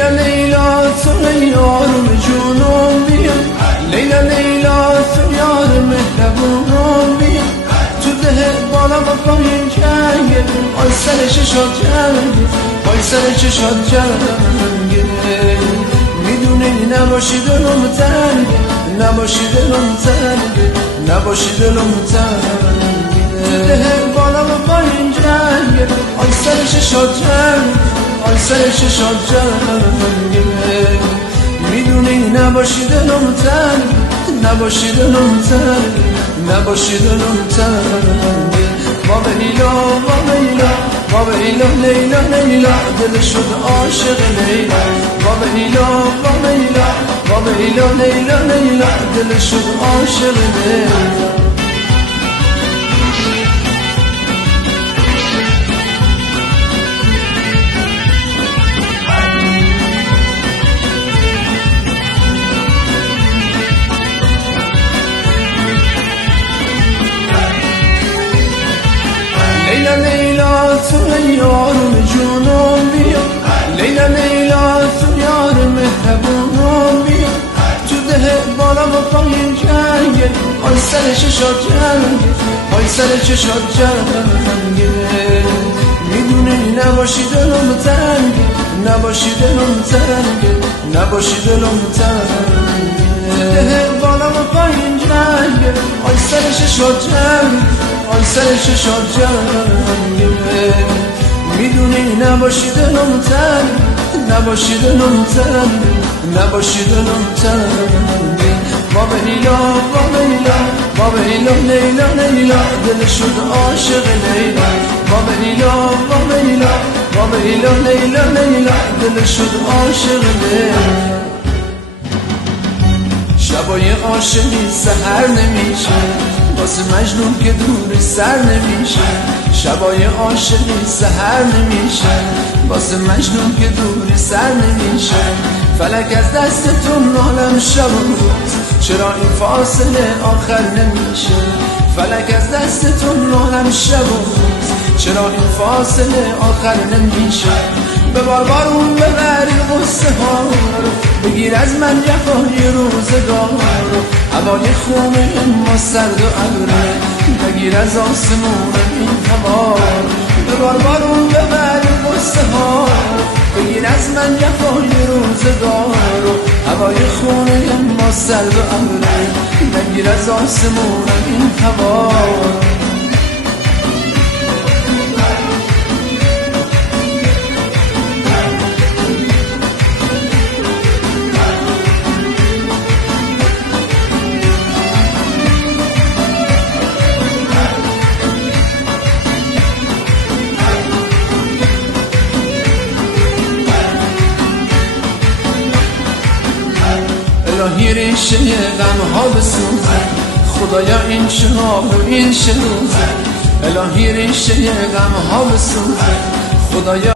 لیلا لیلا تو یارم جونم بیا، لیلا لیلا تو یار مهربونم بیا، تو ده بالا با پایین جنگه، آی سر چشات جنگه، آی سر چشات جنگه. میدونی نباشی دلم تنگه، نباشی دلم تنگه، نباشی دلم تنگه. تو ده بالا با پایین جنگه، آی سر چشات جنگه، آی سر چشات جنگه. میدونی نباشی دلم تنگه، نباشی دلم تنگه، نباشی دلم تنگه. بابا لیلا بابا لیلا بابا لیلا لیلا لیلا دل شد عاشق لیلا. بابا لیلا بابا لیلا بابا لیلا لیلا لیلا دل شد عاشق لیلا. لیلا لیلا تو یارم جونم بیا، لیلا لیلا تو یار مهربونم بیا، تو ده بالا و پایین جنگه، آی سر چشات جنگه، آی سر چشات جنگه. میدونی نباشی دلم تنگه، نباشی دلم تنگه، نباشی دلم تنگه. ده بالا و پایین جنگه، آی سر چشات جنگه، آی سر چشات جنگه. میدونی نباشی دلم تنگه، نباشی دلم تنگه، نباشی دلم تنگه. بابا لیلا بابا لیلا بابا لیلا لیلا لیلا دل شد عاشق لیلا. بابا لیلا بابا لیلا بابا لیلا لیلا لیلا دل شد عاشق لیلا. شبای عاشقی سحر نمیشه، واسه مجنون که دور سر نمیشه. شبای عاشقی سحر نمیشه، واسه مجنون که دور سر نمیشه. فلک از دستتون نالم شب و روز، چرا این فاصله آخر نمیشه. فلک از دستتون نالم شب و روز، چرا این فاصله آخر نمیشه. به بارون ببری غصه ها رو، بگیر از من جفای روزگار رو. هوای خونه ما سرد و ابره، بگیر از آسمون این هوا رو. به بارون ببری غصه ها رو، بگیر از من جفای روزگار رو. هوای خونه ما سرد و ابره، بگیر از آسمون این هوا رو. الهی ریشه غم ها بسوزه، خدایا این چه حال و این چه روزه. الهی ریشه غم ها بسوزه، خدایا